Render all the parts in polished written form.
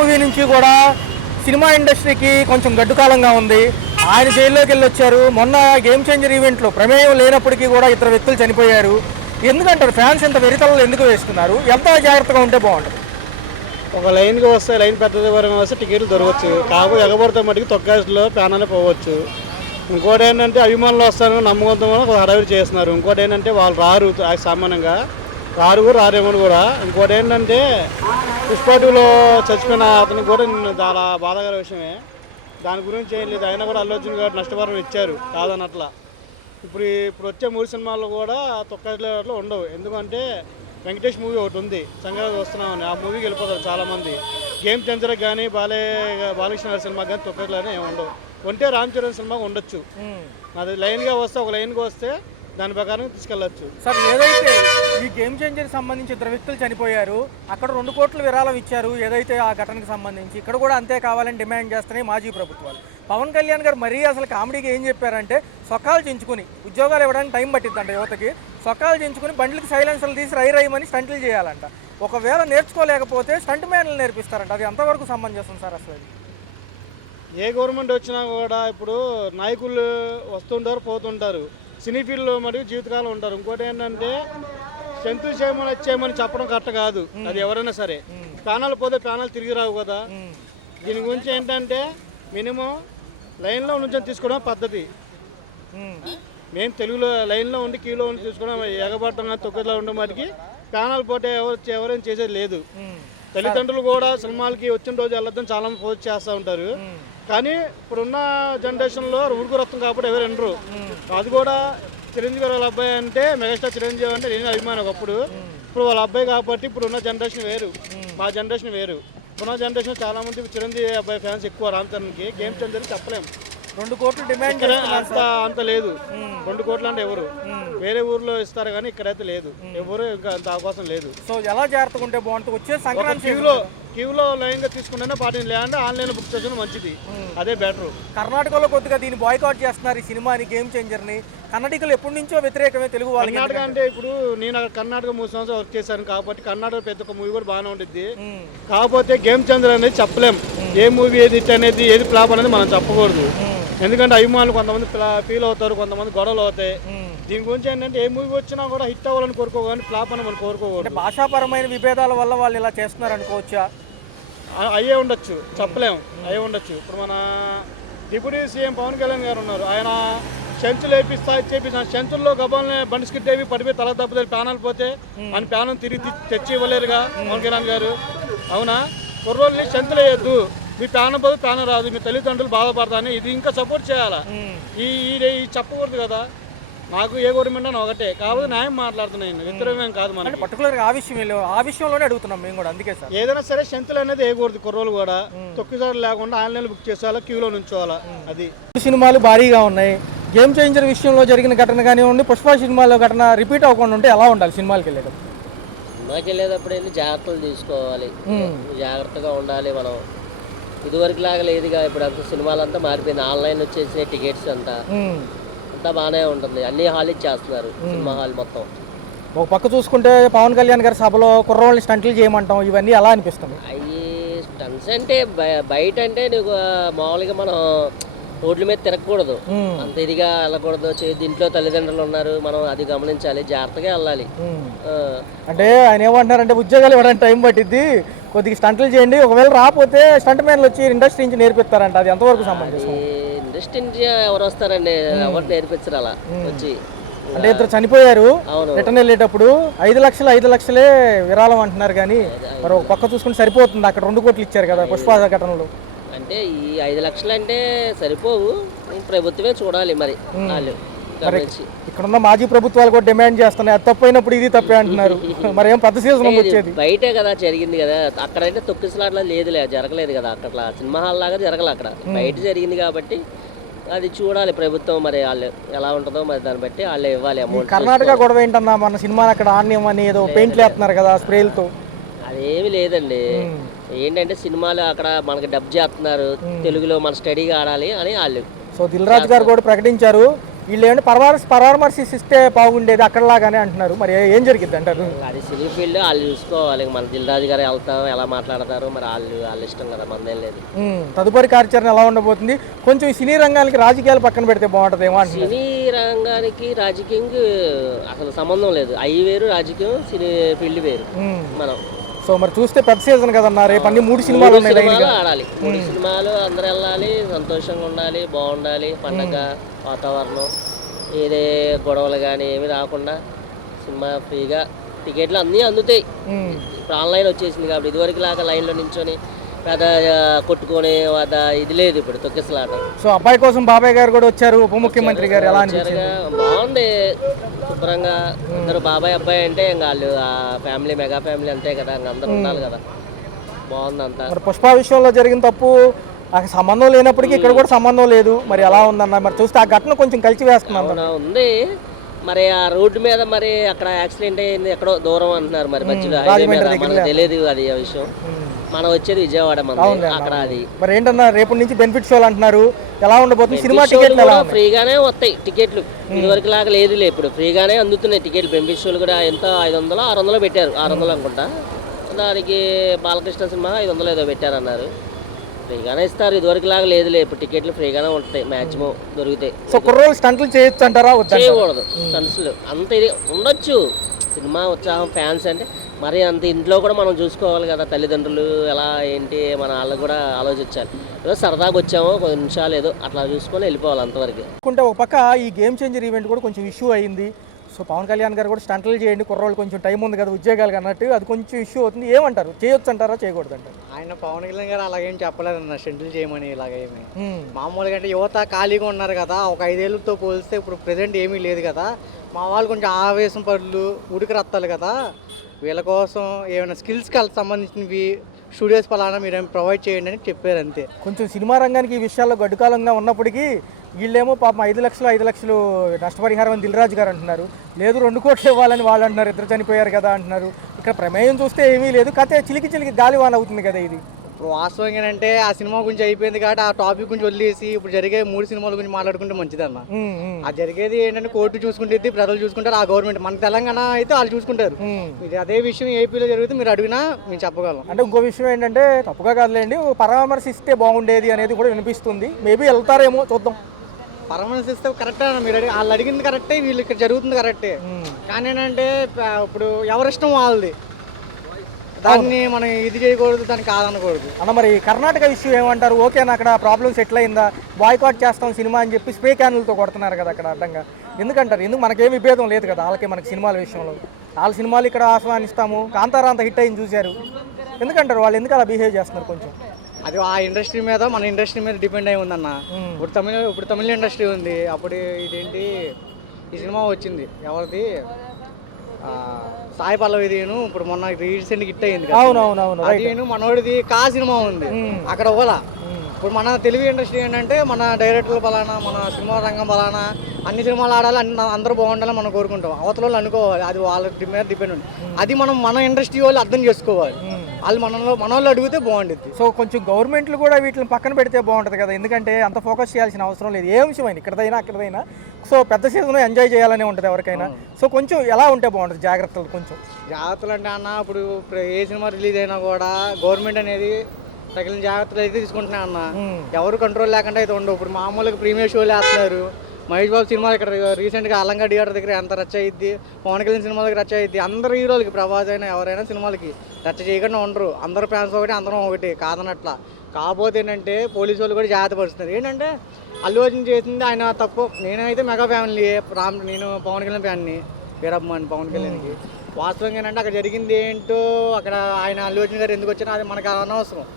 Movie నుంచి కూడా cinema ఇండస్ట్రీకి కొంచెం గడ్డు కాలంగా ఉంది. ఆయన జైల్లోకి వెళ్ళి వచ్చారు. మొన్న గేమ్ చేంజర్ ఈవెంట్లో ప్రమేయం లేనప్పటికీ కూడా ఇద్దరు వ్యక్తులు చనిపోయారు. ఎందుకంటారు ఫ్యాన్స్ ఇంత వెరితలలో ఎందుకు వేస్తున్నారు? ఎంత జాగ్రత్తగా ఉంటే బాగుంటుంది? ఒక లైన్కి వస్తే లైన్ పెద్దది వరకు వస్తే టికెట్లు దొరకవచ్చు. కాకపోతే ఎగబడితే మటుకు తొక్కేసులో ప్యానాలే పోవచ్చు. ఇంకోటి ఏంటంటే అభిమానులు వస్తారని నమ్మకంతో కూడా హడావిడి చేస్తున్నారు. ఇంకోటి ఏంటంటే వాళ్ళు రారు, సామాన్యంగా రారేమని కూడా. ఇంకోటి ఏంటంటే పుష్ప 2లో చచ్చిపోయిన అతనికి కూడా చాలా బాధాకర విషయమే. దాని గురించి ఏం లేదు. అయినా కూడా అల్లు అర్జున్ గారు నష్టపరం ఇచ్చారు కాదనట్లా. ఇప్పుడు వచ్చే 3 సినిమాల్లో కూడా తొక్కలో ఉండవు. ఎందుకంటే వెంకటేష్ మూవీ ఒకటి ఉంది, సంక్రాంతి వస్తున్నామని. ఆ మూవీకి వెళ్ళిపోతారు చాలామంది. గేమ్ చేంజర్కి కానీ బాలకృష్ణ గారి సినిమాకి కానీ తొక్కట్లోనే ఏమి ఉండవు. ఉంటే రామ్ చరణ్ సినిమాకి ఉండొచ్చు. అది లైన్గా వస్తే ఒక లైన్గా వస్తే దాని ప్రకారం తీసుకెళ్ళచ్చు. సార్, ఏదైతే ఈ గేమ్ చేంజర్ సంబంధించి ఇద్దరు వ్యక్తులు చనిపోయారు, అక్కడ 2 కోట్ల విరాళం ఇచ్చారు ఏదైతే ఆ ఘటనకు సంబంధించి, ఇక్కడ కూడా అంతే కావాలని డిమాండ్ చేస్తున్నాయి మాజీ ప్రభుత్వాలు. పవన్ కళ్యాణ్ గారు మరీ అసలు కామెడీగా ఏం చెప్పారంటే, సొక్కాలు చించుకుని ఉద్యోగాలు ఇవ్వడానికి టైం పట్టిద్దంట యువతకి. సొక్కాలు చించుకుని బండ్లకి సైలెన్సర్లు తీసి రైమని స్టంట్లు చేయాలంట. ఒకవేళ నేర్చుకోలేకపోతే స్టంట్ మ్యాన్లు నేర్పిస్తారంట. అది ఎంతవరకు సమంజసం సార్ అసలు? ఏ గవర్నమెంట్ వచ్చినా కూడా ఇప్పుడు నాయకులు వస్తుంటారు, పోతుంటారు. సినీ ఫీల్డ్లో మరియు జీవితకాలం ఉంటారు. ఇంకోటి ఏంటంటే సెంతులు చేయమని వచ్చేయమని చెప్పడం కరెక్ట్ కాదు. అది ఎవరైనా సరే. ప్యానాలు పోతే ప్యానాలు తిరిగి రావు కదా. దీని గురించి ఏంటంటే మినిమం లైన్లో నుంచి తీసుకోవడం పద్ధతి. మేము తెలుగులో లైన్లో ఉండి క్యూలో ఉండి తీసుకోవడం, ఎగబడటం తొక్కలో ఉండడం వాటికి ప్యానాలు పోతే ఎవరైనా చేసేది లేదు. తల్లిదండ్రులు కూడా సినిమాలకి వచ్చిన రోజు వెళ్ళొద్దని చాలా మంది పోస్ట్ చేస్తూ ఉంటారు. కానీ ఇప్పుడున్న జనరేషన్లో ఊరుకు రక్తం కాబట్టి ఎవరు వినరు. అది కూడా చిరంజీవి గారు వాళ్ళ అబ్బాయి అంటే మెగాస్టార్ చిరంజీవి అంటే నేను అభిమానం ఒకప్పుడు. ఇప్పుడు వాళ్ళ అబ్బాయి కాబట్టి ఇప్పుడున్న జనరేషన్ వేరు, మా జనరేషన్ వేరు. ఇప్పుడున్న జనరేషన్ చాలా మంది చిరంజీవి అబ్బాయి ఫ్యాన్స్ ఎక్కువ. రామ్ చరణ్కి గేమ్ చేంజర్ చెప్పలేము. 2 కోట్లు డిమాండ్ అంత లేదు. 2 కోట్లు అంటే ఎవరు వేరే ఊర్లో ఇస్తారు కానీ ఇక్కడైతే లేదు. ఎవరు ఇంకా అంత అవకాశం లేదు. సో ఎలా జాగ్రత్తగా ఉంటే బాగుంటుంది? వచ్చే సంక్రాంతి క్యూలో లైన్గా తీసుకుంటేనే పార్టీని, లేదంటే ఆన్లైన్లో బుక్ చేసుకుని మంచిది. అదే బెటర్. కర్ణాటకలో కొద్దిగా దీన్ని బాయ్కాట్ చేస్తున్నారు, ఈ సినిమాని, గేమ్ చేంజర్ని. కర్ణాటకలో ఎప్పటి నుంచో వ్యతిరేకమే తెలుగు వాళ్ళకి. కర్ణాటక అంటే ఇప్పుడు నేను అక్కడ కర్ణాటక 3 సంవత్సరాలు వర్క్ చేశాను కాబట్టి కర్ణాటక పెద్ద ఒక మూవీ కూడా బాగానే ఉంటుంది. కాకపోతే గేమ్ చేంజర్ అనేది చెప్పలేం. ఏ మూవీ ఏది హిట్ అనేది, ఏది ఫ్లాప్ అనేది మనం చెప్పకూడదు. ఎందుకంటే అభిమానులు కొంతమంది ఫీల్ అవుతారు, కొంతమంది గొడవలు అవుతాయి. దీని గురించి ఏంటంటే ఏ మూవీ వచ్చినా కూడా హిట్ అవ్వాలని కోరుకోవాలి, ఫ్లాప్ అని మనం కోరుకోకూడదు. భాషాపరమైన విభేదాల వల్ల వాళ్ళు ఇలా చేస్తున్నారు అనుకోవచ్చా? అయ్యే ఉండొచ్చు, చెప్పలేము. అయ్యే ఉండొచ్చు. ఇప్పుడు మన డిప్యూటీ సీఎం పవన్ కళ్యాణ్ గారు ఉన్నారు. ఆయన చెంచులు చేపిస్తాను. చెంచుల్లో గబాల్ని బండి స్కిట్ అవి పడిపోయి తల దెబ్బ ప్యానాలు పోతే ఆయన ప్యానం తిరిగి తెచ్చి ఇవ్వలేరుగా పవన్ కళ్యాణ్ గారు. అవునా? కుర్రోళ్ళని చెంచులు వేయద్దు, మీ ప్యానం పోతే ప్యానం రాదు, మీ తల్లిదండ్రులు బాధపడతాను. ఇది ఇంకా సపోర్ట్ చేయాలా. ఈ చెప్పకూడదు కదా. నాకు ఏ గవర్నమెంట్ అని ఒకటే, కాకపోతే న్యాయం మాట్లాడుతున్నాను, వ్యతిరేకం కాదు. మనం పర్టికులర్గా ఆ విషయంలోనే అడుగుతున్నాం మేము కూడా. అందుకే సార్ ఏదైనా సరే సెంతులు అనేది వేయకూడదు. కుర్రోలు కూడా తొక్కిసారి లేకుండా ఆన్లైన్ బుక్ చేసుకోవాలా, క్యూలో నుంచోవాలా. అది సినిమాలు భారీగా ఉన్నాయి. గేమ్ చేంజర్ విషయంలో జరిగిన ఘటన కానివ్వండి, పుష్ప సినిమాలో ఘటన రిపీట్ అవ్వకుండా ఉంటే ఎలా ఉండాలి సినిమాకి వెళ్ళేటప్పుడు? సినిమాకి వెళ్ళేటప్పుడు వెళ్ళి జాగ్రత్తలు తీసుకోవాలి, జాగ్రత్తగా ఉండాలి. మనం ఇదివరకు లాగా లేదుగా. ఇప్పుడు అంత సినిమాలంతా మారిపోయింది. ఆన్లైన్ వచ్చేసి టికెట్స్ అంతా బాగానే ఉంటుంది. అన్ని హాల్ ఇచ్చేస్తున్నారు, సినిమా హాల్ మొత్తం. ఒక పక్క చూసుకుంటే పవన్ కళ్యాణ్ గారి సభలో కుర్రోళ్ళని స్టంట్లు చేయమంటాం, ఇవన్నీ ఎలా అనిపిస్తుంది? అవి స్టంట్స్ అంటే బయట అంటే నీకు మామూలుగా మనం రోడ్ల మీద తిరగకూడదు, అంత ఇదిగా వెళ్ళకూడదు. దీంట్లో తల్లిదండ్రులు ఉన్నారు, మనం అది గమనించాలి, జాగ్రత్తగా వెళ్ళాలి. అంటే ఆయన ఏమంటున్నారంటే ఉద్యోగాలు ఇవ్వడానికి టైం పట్టిద్ది, కొద్దిగా స్టంట్లు చేయండి, ఒకవేళ రాకపోతే స్టంట్ మ్యాన్లు వచ్చి ఇండస్ట్రీ నుంచి నేర్పిస్తారంట. అది ఎంతవరకు సంబంధించి? ఇండస్ట్రీ నుంచి ఎవరు వస్తారండి? ఎవరు నేర్పించరు అలా వచ్చి. అంటే ఇద్దరు చనిపోయారు రిటర్న్ వెళ్ళేటప్పుడు. 5 లక్షలే విరాళం అంటున్నారు. కానీ మరి ఒక పక్క చూసుకుంటే సరిపోతుంది. అక్కడ 2 కోట్లు ఇచ్చారు కదా పుష్ప ఘటనలో. అంటే ఈ 5 లక్షలు అంటే సరిపోవు, ప్రభుత్వమే చూడాలి మరి. వాళ్ళు ఇక్కడున్న మాజీ ప్రభుత్వాలు కూడా డిమాండ్ చేస్తున్నాయి, అది తప్పైనప్పుడు ఇది తప్పే అంటున్నారు. మరి ఏం పెద్ద సీజన్ వచ్చేది బయటే కదా జరిగింది కదా. అక్కడైతే తొక్కిసలాట్లా లేదులే, జరగలేదు కదా. అక్కడ సినిమా హాల్ లాగా జరగలే, అక్కడ బయట జరిగింది కాబట్టి అది చూడాలి ప్రభుత్వం. మరి వాళ్ళు ఎలా ఉంటుందో మరి దాన్ని బట్టి వాళ్ళే ఇవ్వాలి అమౌంట్. కర్ణాటక గొడవ ఏంటన్నా, మన సినిమాని అక్కడ ఆన్యమని ఏదో పెయింట్లు వేస్తున్నారు కదా స్ప్రేలతో. అదేమి లేదండి. ఏంటంటే సినిమాలు అక్కడ మనకి డబ్ చేస్తున్నారు, తెలుగులో మన స్టడీగా ఆడాలి అని వాళ్ళు. సో దిల్ రాజు గారు కూడా ప్రకటించారు, వీళ్ళు ఏమంటే పరామర్శిస్తే బాగుండేది అక్కడలాగానే అంటున్నారు. మరి ఏం జరిగింది అంటారు? అది సినీ ఫీల్డ్ వాళ్ళు చూసుకోవాలి. మన దిల్రాజు గారు వెళ్తాం ఎలా మాట్లాడతారు మరి వాళ్ళ ఇష్టం కదా, మనదేం లేదు. తదుపరి కార్యాచరణ ఎలా ఉండబోతుంది? కొంచెం ఈ సినీ రంగానికి రాజకీయాలు పక్కన పెడితే బాగుంటుందేమో అంటున్నారు. సినీ రంగానికి రాజకీయం అసలు సంబంధం లేదు. అవి వేరు, రాజకీయం, సినీ ఫీల్డ్ వేరు. మనం సో మరి చూస్తే పెద్ద సీజన్ కదన్నా, రేపు అన్ని 3 సినిమాలు ఉన్నాయి. ఆడాలి 3 సినిమాలు, అందరు వెళ్ళాలి, సంతోషంగా ఉండాలి, బాగుండాలి, పండగ వాతావరణం, ఏదే గొడవలు కానీ ఏమి రాకుండా సినిమా ఫ్రీగా టికెట్లు అన్నీ అందుతాయి. ఇప్పుడు ఆన్లైన్ వచ్చేసింది కాబట్టి ఇదివరకు లాగా లైన్లో నించొని పెద్ద కొట్టుకొని ఇది లేదు ఇప్పుడు తొక్కిసలాట. సో అబ్బాయి కోసం బాబాయ్ గారు కూడా వచ్చారు, ఉప ముఖ్యమంత్రి గారు, ఎలా అనిపించింది? బాగుంది, శుభ్రంగా అందరూ బాబాయ్ అబ్బాయి అంటే ఇంకా వాళ్ళు ఆ ఫ్యామిలీ మెగా ఫ్యామిలీ అంతే కదా, ఇంకా అందరూ ఉండాలి కదా. బాగుంది అంతా. మరి పుష్ప విషయంలో జరిగిన తప్పు అక్కడ సంబంధం లేనప్పటికీ ఇక్కడ కూడా సంబంధం లేదు, మరి ఎలా ఉందన్న? మరి చూస్తే ఆ ఘటన కొంచెం కలిసి వేస్తున్నాను ఉంది. మరి ఆ రోడ్డు మీద మరి అక్కడ యాక్సిడెంట్ అయింది, ఎక్కడో దూరం అంటున్నారు, మరి మధ్యలో మనకు తెలియదు అది ఆ విషయం. మనం వచ్చేది విజయవాడ, మన అక్కడ అది. మరి ఏంటన్నా రేపు నుంచి బెనిఫిట్ షోలు అంటున్నారు, ఎలా ఉండబోతుంది? సినిమా టికెట్లు ఫ్రీగానే వస్తాయి టికెట్లు, ఇదివరకు లాగా లేదులే, ఇప్పుడు ఫ్రీగానే అందుతున్నాయి టికెట్లు. బెనిఫిట్ షోలు కూడా ఎంత 500 600 పెట్టారు, 600 అనుకుంటా. దానికి బాలకృష్ణ సినిమా 500 ఏదో పెట్టారన్నారు. ఫ్రీగానే ఇస్తారు, ఇదివరకు లాగా లేదులే, ఇప్పుడు టికెట్లు ఫ్రీగానే ఉంటాయి, మ్యాక్సిమం దొరుకుతాయి. సో కుర్రోళ్ళు స్టంట్లు చేయొచ్చు అంటారా? చేయకూడదు స్టంట్స్లు, అంత ఇది ఉండొచ్చు. సినిమా ఉత్సాహం, ఫ్యాన్స్ అంటే మరి అంత ఇంట్లో కూడా మనం చూసుకోవాలి కదా, తల్లిదండ్రులు ఎలా ఏంటి మన వాళ్ళకి కూడా ఆలోచించాలి. ఏదో సరదాగా వచ్చామో 10 నిమిషాలు ఏదో అట్లా చూసుకొని వెళ్ళిపోవాలి అంతవరకు. అనుకుంటే ఒక పక్క ఈ గేమ్ చేంజర్ ఈవెంట్ కూడా కొంచెం ఇష్యూ అయింది. సో పవన్ కళ్యాణ్ గారు కూడా స్టంట్లు చేయండి, కుర్రోళ్ళు కొంచెం టైం ఉంది కదా ఉద్యోగాలు అన్నట్టు, అది కొంచెం ఇష్యూ అవుతుంది. ఏమంటారు, చేయొచ్చు అంటారా చేయకూడదు అంటారు? ఆయన పవన్ కళ్యాణ్ గారు అలాగేం చెప్పలేదన్న, స్టంట్లు చేయమని ఇలాగేమి. మామూలుగా అంటే యువత ఖాళీగా ఉన్నారు కదా, ఒక 5 ఏళ్ళతో పోలిస్తే ఇప్పుడు ప్రెజెంట్ ఏమీ లేదు కదా, మా వాళ్ళు కొంచెం ఆవేశం పడులు ఉడికి రత్తాలు కదా, వీళ్ళ కోసం ఏమైనా స్కిల్స్కి సంబంధించినవి స్టూడియోస్ పలానా మీరు ప్రొవైడ్ చేయండి అని చెప్పారు అంతే. కొంచెం సినిమా రంగానికి ఈ విషయాల్లో గడ్డుకాలంగా ఉన్నప్పటికీ వీళ్ళేమో పాపం 5 లక్షలు నష్టపరిహారం అని దిల్రాజు గారు అంటున్నారు. లేదు 2 కోట్లు ఇవ్వాలని వాళ్ళు అంటున్నారు, ఇద్దరు చనిపోయారు కదా అంటున్నారు. ఇక్కడ ప్రమేయం చూస్తే ఏమీ లేదు, కథ చిలికి గాలివాన అవుతుంది కదా ఇది. ఇప్పుడు వాస్తవం ఏంటంటే ఆ సినిమా గురించి అయిపోయింది కాబట్టి ఆ టాపిక్ గురించి వదిలేసి ఇప్పుడు జరిగే 3 సినిమాల గురించి మాట్లాడుకుంటే మంచిదన్న. ఆ జరిగేది ఏంటంటే కోర్టు చూసుకుంటే ప్రజలు చూసుకుంటారు, ఆ గవర్నమెంట్ మన తెలంగాణ అయితే వాళ్ళు చూసుకుంటారు. ఇది అదే విషయం ఏపీలో జరిగితే మీరు అడిగినా మేము చెప్పగలం. అంటే ఇంకో విషయం ఏంటంటే తప్పుగా కాదులేండి, పరామర్శిస్తే బాగుండేది అనేది కూడా వినిపిస్తుంది. మేబీ వెళ్తారేమో, చూద్దాం. పరామర్శిస్తే కరెక్టే అన్న, మీరు వాళ్ళు అడిగింది కరెక్టే, వీళ్ళు ఇక్కడ జరుగుతుంది కరెక్టే. కానీ ఏంటంటే ఇప్పుడు ఎవరిష్టం వాళ్ళది, దాన్ని మనం ఇది చేయకూడదు, దాన్ని కాదనకూడదు అన్న. మరి కర్ణాటక విషయం ఏమంటారు? ఓకేనా, అక్కడ ప్రాబ్లం సెటిల్ అయిందా? బాయ్కాట్ చేస్తాం సినిమా అని చెప్పి స్ప్రే క్యాన్లతో కొడుతున్నారు కదా అక్కడ అడ్డంగా. ఎందుకంటారు? ఎందుకు మనకేం విభేదం లేదు కదా వాళ్ళకి మనకి సినిమాల విషయంలో. వాళ్ళ సినిమాలు ఇక్కడ ఆహ్వానిస్తాము, కాంతారా అంత హిట్ అయింది చూశారు. ఎందుకంటారు వాళ్ళు ఎందుకు అలా బిహేవ్ చేస్తున్నారు? కొంచెం అది ఆ ఇండస్ట్రీ మీద మన ఇండస్ట్రీ మీద డిపెండ్ అయి ఉందన్న. ఇప్పుడు తమిళ ఇండస్ట్రీ ఉంది, అప్పుడు ఇదేంటి ఈ సినిమా వచ్చింది ఎవరిది, సాయి పల్లవిదిను, ఇప్పుడు మొన్న రీసెంట్ హిట్ అయింది కదా మనోడిది కా సినిమా ఉంది అక్కడ ఓలా. ఇప్పుడు మన తెలుగు ఇండస్ట్రీ ఏంటంటే మన డైరెక్టర్లు పలానా, మన సినిమా రంగం పలానా, అన్ని సినిమాలు ఆడాలి, అందరూ బాగుండాలని మనం కోరుకుంటాం. అవతల వాళ్ళు అనుకోవాలి, అది వాళ్ళ మీద డిపెండ్ ఉంది. అది మన ఇండస్ట్రీ వాళ్ళు అర్థం చేసుకోవాలి, వాళ్ళు మన వాళ్ళు అడిగితే బాగుంటుంది. సో కొంచెం గవర్నమెంట్లు కూడా వీటిని పక్కన పెడితే బాగుంటుంది కదా, ఎందుకంటే అంత ఫోకస్ చేయాల్సిన అవసరం లేదు. ఏ అంశమైనా ఇక్కడైనా అక్కడైనా సో పెద్ద సీజన్ ఎంజాయ్ చేయాలనే ఉంటుంది ఎవరికైనా. సో కొంచెం ఎలా ఉంటే బాగుంటుంది జాగ్రత్తలు? కొంచెం జాగ్రత్తలు అంటే అన్న, ఇప్పుడు ఏ సినిమా రిలీజ్ అయినా కూడా గవర్నమెంట్ అనేది తగిన జాగ్రత్తలు అయితే తీసుకుంటున్నా అన్న. ఎవరు కంట్రోల్ లేకుండా అయితే ఉండవు. ఇప్పుడు మామూలుగా ప్రీమియర్ షోలు వేస్తున్నారు. మహేష్ బాబు సినిమా ఇక్కడ రీసెంట్గా అలంగా థియేటర్ దగ్గర ఎంత రచ్చ అయ్యిద్ది, పవన్ కళ్యాణ్ సినిమా దగ్గర రచ్చ అయ్యిద్ది. అందరు హీరోలకి, ప్రభాస్ అయినా ఎవరైనా సినిమాలకి రచ్చ చేయకుండా ఉండరు. అందరు ఫ్యాన్స్ ఒకటి, అందరం ఒకటి కాదనట్లా. కాకపోతే ఏంటంటే పోలీసు వాళ్ళు కూడా జాగ్రత్త పరుస్తున్నారు. ఏంటంటే అల్లు అర్జున్ చేసింది ఆయన తప్పు. నేనైతే మెగా ఫ్యామిలీ, నేను పవన్ కళ్యాణ్ ఫ్యాన్ని, వీరబ్బాన్ పవన్ కళ్యాణ్కి. వాస్తవంగా ఏంటంటే అక్కడ జరిగింది ఏంటో, అక్కడ ఆయన అల్లు అర్జున్ గారు ఎందుకు వచ్చినా అది మనకు అనవసరం.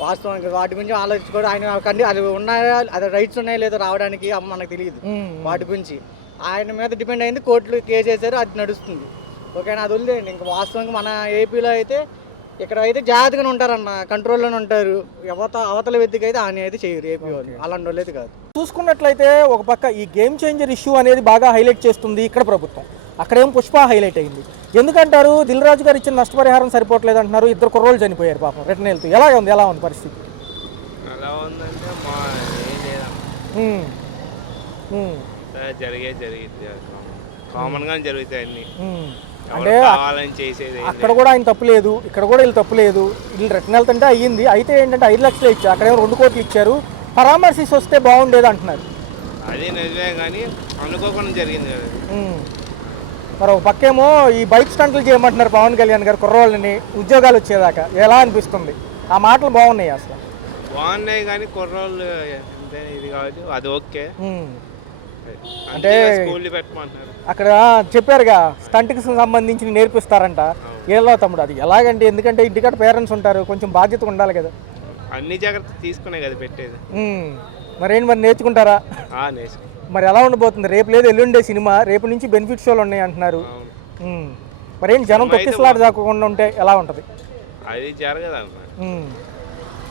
వాస్తవానికి వాటి గురించి ఆలోచించుకోవడం, ఆయన అది ఉన్నాయా, అది రైట్స్ ఉన్నాయో లేదో రావడానికి మనకు తెలియదు. వాటి గురించి ఆయన మీద డిపెండ్ అయింది, కోర్టులు కేసు వేసారు, అది నడుస్తుంది. ఓకేనా, అది వదిలేండి. ఇంకా వాస్తవంగా మన ఏపీలో అయితే ఇక్కడ అయితే జాగ్రత్తగానే ఉంటారన్న, కంట్రోల్లోనే ఉంటారు. అవతల వ్యక్తికి అయితే ఆయన అయితే చేయరు ఏపీ వాళ్ళు, అలాంటి వాళ్ళు అయితే కాదు. చూసుకున్నట్లయితే ఒక పక్క ఈ గేమ్ చేంజర్ ఇష్యూ అనేది బాగా హైలైట్ చేస్తుంది ఇక్కడ ప్రభుత్వం, అక్కడేం పుష్ప హైలైట్ అయింది. ఎందుకంటారు? దిల్ రాజు గారు ఇచ్చిన నష్టపరిహారం సరిపోవట్లేదు అంటున్నారు. 2 కుర్రోళ్ళు చనిపోయారు పాపం రిటర్న్ వెళ్తూ. ఎలా ఉంది పరిస్థితి? జరిగింది కామన్గా జరుగుతాయి అన్ని. ఉమ్. ఎవరు అంటే కావాలని చేసేది ఏం అక్కడ కూడా ఆయన తప్పు లేదు, ఇక్కడ కూడా వీళ్ళు తప్పు లేదు. వీళ్ళు రిటర్న్ వెళ్తుంటే అయ్యింది. అయితే ఏంటంటే 5 లక్షలు ఇచ్చారు, అక్కడేమో 2 కోట్లు ఇచ్చారు. పరామర్శిసి వస్తే బాగుండేది అంటున్నారు. అది నిజమే కానీ అనుకోకుండా జరిగింది కదా. ఉమ్. మరి ఒక పక్కేమో ఈ బైక్ స్టంట్లు చేయమంటున్నారు పవన్ కళ్యాణ్ గారు కుర్రోళ్ళని ఉద్యోగాలు వచ్చేదాకా. ఎలా అనిపిస్తుంది? ఆ మాటలు బాగున్నాయి అసలు. బాగున్నాయి కానీ కుర్రోళ్ళు అంతే ఇది కాదు, అది ఓకే. ఉమ్. అంటే స్కూల్ పెట్టమంటున్నారు. అక్కడ చెప్పారుగా స్టంట్కి సంబంధించి నేర్పిస్తారంట. ఏలా తమ్ముడు అది ఎలాగంటే? ఎందుకంటే ఇంటికాడ పేరెంట్స్ ఉంటారు, కొంచెం బాధ్యత ఉండాలి కదా. అన్ని జాగ్రత్తలు తీసుకునే కదా పెట్టేది. మరేంటి మరి నేర్చుకుంటారా? నేర్చుకో. మరి ఎలా ఉండబోతుంది? రేపు లేదు ఎల్లుండే సినిమా, రేపు నుంచి బెనిఫిట్ షోలు ఉన్నాయి అంటున్నారు. మరేంటి జనం తొక్కిసలాట దాక్కుండా ఉంటే ఎలా ఉంటుంది? అది జరగదు అన్న.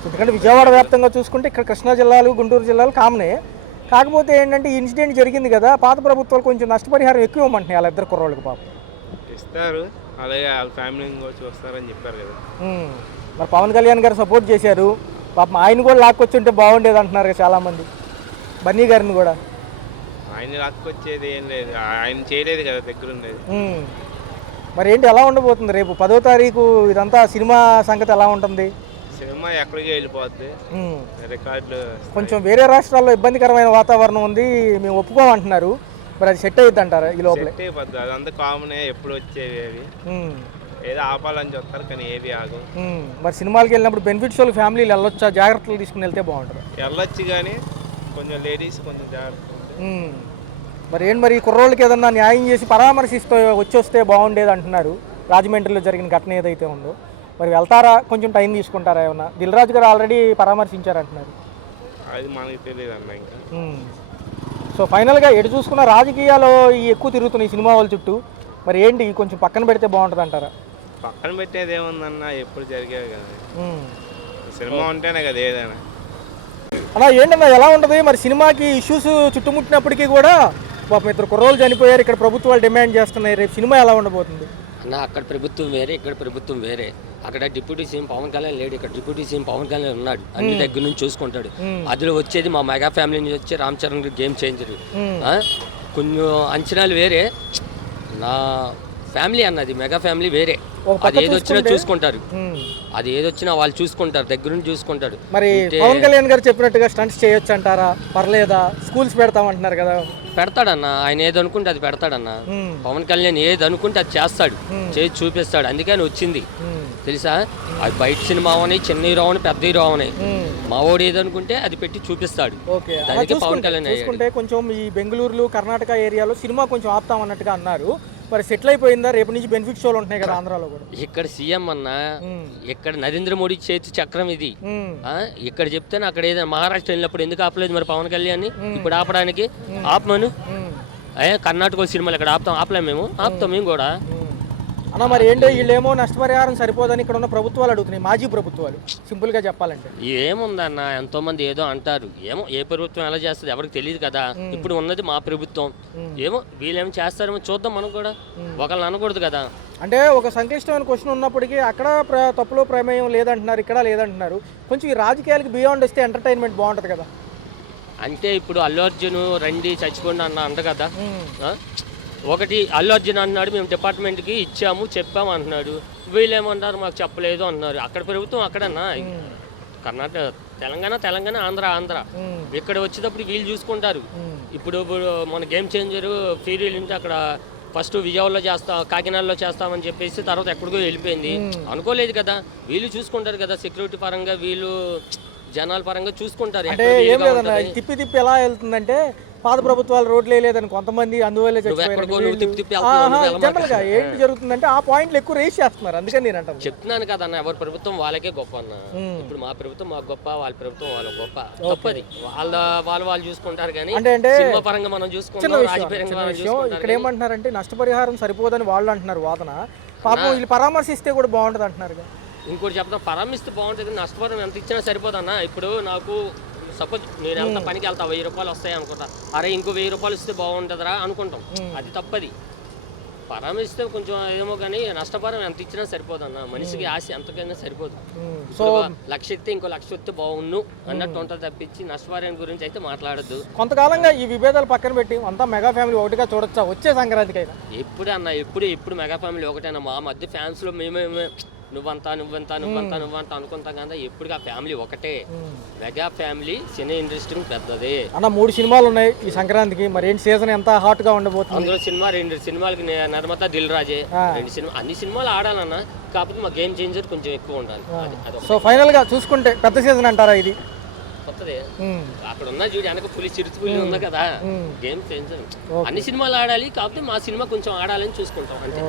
ఎందుకంటే విజయవాడ వ్యాప్తంగా చూసుకుంటే ఇక్కడ కృష్ణా జిల్లాలు, గుంటూరు జిల్లాలు కామనే. కాకపోతే ఏంటంటే ఈ ఇన్సిడెంట్ జరిగింది కదా, పాత ప్రభుత్వాలు కొంచెం నష్టపరిహారం ఎక్కువ ఇవ్వమంటున్నాయి వాళ్ళ ఇద్దరు కుర్రోళ్ళకి. పాపం ఇస్తారు, అలాగే వాళ్ళ ఫ్యామిలీని కూడా చూస్తారని చెప్పారు కదా. మరి పవన్ కళ్యాణ్ గారు సపోర్ట్ చేశారు. పాపం ఆయన కూడా లాక్కొచ్చి ఉంటే బాగుండేది అంటున్నారు కదా చాలామంది, బన్నీ గారిని కూడా. ఆయన లాక్కొచ్చేది ఏం లేదు, ఆయన చేయలేదు కదా దగ్గరుండేది. మరి ఏంటి ఎలా ఉండబోతుంది రేపు 10వ తారీఖు ఇదంతా సినిమా సంగతి ఎలా ఉంటుంది? సినిమా ఎక్కడికి వెళ్ళిపోద్ది, రికార్డులు. కొంచెం వేరే రాష్ట్రాల్లో ఇబ్బందికరమైన వాతావరణం ఉంది, మేము ఒప్పుకోమంటున్నారు. మరి అది సెట్ అయ్యిద్ది అంటారా ఈ లోపల? సెట్ అయిపోద్ది, అదంతా కామనే, ఎప్పుడు వచ్చేవి అవి. ఏదో ఆపాలని చెప్తారు కానీ ఏవి ఆగం. మరి సినిమాలకి వెళ్ళినప్పుడు బెనిఫిట్ షోలు ఫ్యామిలీలు వెళ్ళొచ్చా? జాగ్రత్తలు తీసుకుని వెళ్తే బాగుంటుంది. వెళ్ళొచ్చు కానీ కొంచెం లేడీస్ కొంచెం జాగ్రత్త. మరి ఏంటి మరి కుర్రోళ్ళకి ఏదన్నా న్యాయం చేసి పరామర్శిస్తూ వచ్చేస్తే బాగుండేది అంటున్నారు. రాజమండ్రిలో జరిగిన ఘటన ఏదైతే ఉందో మరి వెళ్తారా? కొంచెం టైం తీసుకుంటారా ఏమన్నా? దిల్ రాజు గారు ఆల్రెడీ పరామర్శించారంటున్నారు. అది మనకి తెలియదు అన్న ఇంకా. సో ఫైనల్గా ఎటు చూసుకున్న రాజకీయాలు ఎక్కువ తిరుగుతున్నాయి సినిమా వాళ్ళ చుట్టూ. మరి ఏంటి కొంచెం పక్కన పెడితే బాగుంటుంది అంటారా? పక్కన పెట్టేది ఏముందన్న, ఎప్పుడు జరిగేవి కదా. సినిమా ఉంటేనే కదా ఏదైనా. అలా ఏంటన్నా ఎలా ఉంటుంది మరి? సినిమాకి ఇష్యూస్ చుట్టుముట్టినప్పటికీ కూడా పాపం ఇద్దరు కుర్రోళ్ళు చనిపోయారు, ఇక్కడ ప్రభుత్వాలు డిమాండ్ చేస్తున్నాయి. రేపు సినిమా ఎలా ఉండబోతుంది అన్న? అక్కడ ప్రభుత్వం వేరే, ఇక్కడ ప్రభుత్వం వేరే. అక్కడ డిప్యూటీ సీఎం పవన్ కళ్యాణ్ లేడు, ఇక్కడ డిప్యూటీ సీఎం పవన్ కళ్యాణ్ ఉన్నాడు, అన్ని దగ్గర నుంచి చూసుకుంటాడు. అందులో వచ్చేది మా మెగా ఫ్యామిలీ నుంచి వచ్చే రామ్ చరణ్ గేమ్ చేంజర్. కొన్ని అంచనాలు వేరే, నా ఫ్యామిలీ అన్నది మెగా ఫ్యామిలీ వేరే. అది ఏదొచ్చినా చూసుకుంటారు, అది ఏదొచ్చినా వాళ్ళు చూసుకుంటారు, దగ్గర నుంచి చూసుకుంటారు. మరి పవన్ కళ్యాణ్ గారు చెప్పినట్టుగా స్టంట్స్ చేయొచ్చు అంటారా? పర్లేదా? స్కూల్స్ పెడతామంటున్నారు కదా. పెడతాడన్న, ఆయన ఏది అనుకుంటే అది పెడతాడన్న. పవన్ కళ్యాణ్ ఏది అనుకుంటే అది చేస్తాడు, చేసి చూపిస్తాడు. అందుకని వచ్చింది తెలుసా? అది బయట సినిమా అవని, చిన్న హీరో అవని, పెద్ద హీరో అవని, మా వాడు ఏది అనుకుంటే అది పెట్టి చూపిస్తాడు. దానికి పవన్ కళ్యాణ్ చూసుకుంటే కొంచెం ఈ బెంగళూరులో కర్ణాటక ఏరియాలో సినిమా కొంచెం ఆపుతామన్నట్టుగా అన్నారు. మరి సెటిల్ అయిపోయిందా? రేపు నుంచి బెనిఫిట్ షోలు ఉంటున్నాయి కదా ఆంధ్రాలో కూడా. ఇక్కడ సీఎం అన్న, ఇక్కడ నరేంద్ర మోడీ చేతి చక్రం ఇది. ఇక్కడ చెప్తేనే అక్కడ ఏదైనా మహారాష్ట్ర వెళ్ళినప్పుడు ఎందుకు ఆపలేదు మరి పవన్ కళ్యాణ్? ఇప్పుడు ఆపడానికి ఆపమను. కర్ణాటక సినిమాలు ఇక్కడ ఆపలేము మేము, ఆపుతాం మేము కూడా. అన్న మరి ఏంటో వీళ్ళేమో నష్టపరిహారం సరిపోదని ఇక్కడ ఉన్న ప్రభుత్వాలు అడుగుతున్నాయి, మాజీ ప్రభుత్వాలు. సింపుల్గా చెప్పాలంటే ఏముందన్న, ఎంతో మంది ఏదో అంటారు. ఏమో ఏ ప్రభుత్వం ఎలా చేస్తుంది ఎవరికి తెలియదు కదా. ఇప్పుడు ఉన్నది మా ప్రభుత్వం, ఏమో వీళ్ళేమో చేస్తారేమో చూద్దాం. మనం కూడా ఒకళ్ళని అనకూడదు కదా. అంటే ఒక సంక్లిష్టమైన క్వశ్చన్ ఉన్నప్పటికీ అక్కడ తప్పులో ప్రమేయం లేదంటున్నారు, ఇక్కడ లేదంటున్నారు. కొంచెం ఈ రాజకీయాలకు బియాండ్ వస్తే ఎంటర్టైన్మెంట్ బాగుంటుంది కదా. అంటే ఇప్పుడు అల్లు అర్జున్ రండి చచ్చిపోండి అన్న అంట కదా. ఒకటి అల్లు అర్జున్ అన్నాడు మేము డిపార్ట్మెంట్కి ఇచ్చాము చెప్పాము అంటున్నాడు, వీళ్ళేమన్నారు మాకు చెప్పలేదు అంటున్నారు. అక్కడ ప్రభుత్వం అక్కడన్నా, కర్ణాటక తెలంగాణ ఆంధ్ర ఇక్కడ వచ్చేటప్పుడు వీళ్ళు చూసుకుంటారు. ఇప్పుడు మన గేమ్ చేంజర్ ఫీరీలు ఉంటే అక్కడ ఫస్ట్ విజయవాడలో చేస్తాం, కాకినాడలో చేస్తామని చెప్పేసి తర్వాత ఎక్కడికో వెళ్ళిపోయింది. అనుకోలేదు కదా, వీళ్ళు చూసుకుంటారు కదా. సెక్యూరిటీ పరంగా వీళ్ళు జనాల పరంగా చూసుకుంటారు. అంటే ఏం లేదన్న, తిప్పి ఎలా వెళ్తుందంటే పాత ప్రభుత్వాలు రోడ్లు వేయలేదని కొంతమంది అందువల్లే జనరల్ గా ఏంటి జరుగుతుందంటే ఆ పాయింట్లు ఎక్కువ రేస్ చేస్తున్నారు. అందుకని నేను అంటాను, చెప్తున్నాను కదా అన్న, ఎవరి ప్రభుత్వం వాళ్ళకే గొప్ప అన్న. ఇప్పుడు మా ప్రభుత్వం మాకు గొప్ప, వాళ్ళ ప్రభుత్వం వాళ్ళకి గొప్ప. తప్పది వాళ్ళు చూసుకుంటారు కానీ సినిమా పరంగా మనం చూసుకుంటాం, రాజకీయంగా ఇక్కడ ఏమంటున్నారంటే నష్టపరిహారం సరిపోదని వాళ్ళు అంటున్నారు వాదన. పాపం వీళ్ళు పరామర్శిస్తే కూడా బాగుంటుంది అంటున్నారు. ఇంకోటి చెప్తాం, పరామర్శిస్తే బాగుంటుంది. నష్టపరం ఎంత ఇచ్చినా సరిపోదన్నా. ఇప్పుడు నాకు సపోజ్ నేను ఎంత పనికి వెళ్తా, 1000 రూపాయలు వస్తాయి అనుకుంటా, అరే ఇంకో 1000 రూపాయలు ఇస్తే బాగుంటుందిరా అనుకుంటాం. అది తప్పది. పరామర్శిస్తే కొంచెం ఏమో కానీ నష్టపరం ఎంత ఇచ్చినా సరిపోదు అన్న. మనిషికి ఆశ ఎంతకైనా సరిపోదు. సో లక్ష ఇస్తే ఇంకో లక్ష వస్తే బాగుండు అన్నట్టు ఉంటుంది తప్పించి నష్టపరం గురించి అయితే మాట్లాడద్దు. కొంతకాలంగా ఈ విభేదాలు పక్కన పెట్టి అంతా మెగా ఫ్యామిలీ ఒకటిగా చూడొచ్చా వచ్చే సంక్రాంతికి అయినా? ఎప్పుడే అన్న ఎప్పుడు మెగా ఫ్యామిలీ ఒకటేనా. మా మధ్య ఫ్యాన్స్లో మేమే నువ్వంతా అనుకుంటాం కదా. ఎప్పుడు ఆ ఫ్యామిలీ ఒకటే. మెగా ఫ్యామిలీ సినీ ఇండస్ట్రీ పెద్దదే అన్న. 3 సినిమాలు ఉన్నాయి ఈ సంక్రాంతికి, మరి ఏంటి సీజన్ ఎంత హాట్ గా ఉండబోతుంది? అందులో 2 సినిమాలకి నిర్మాత దిల్ రాజే. 2 సినిమా అన్ని సినిమాలు ఆడాలన్న. కాకపోతే మా గేమ్ చేంజర్ కొంచెం ఎక్కువ ఉండాలి. సో ఫైనల్ గా చూసుకుంటే పెద్ద సీజన్ అంటారా ఇది? కొత్తదే. అక్కడ ఉన్న చూడు వెనక చిరుతుపులి ఉంది కదా. గేమ్ చేంజర్ అన్ని సినిమాలు ఆడాలి. కాకపోతే మా సినిమా కొంచెం ఆడాలని చూసుకుంటాం అంతే.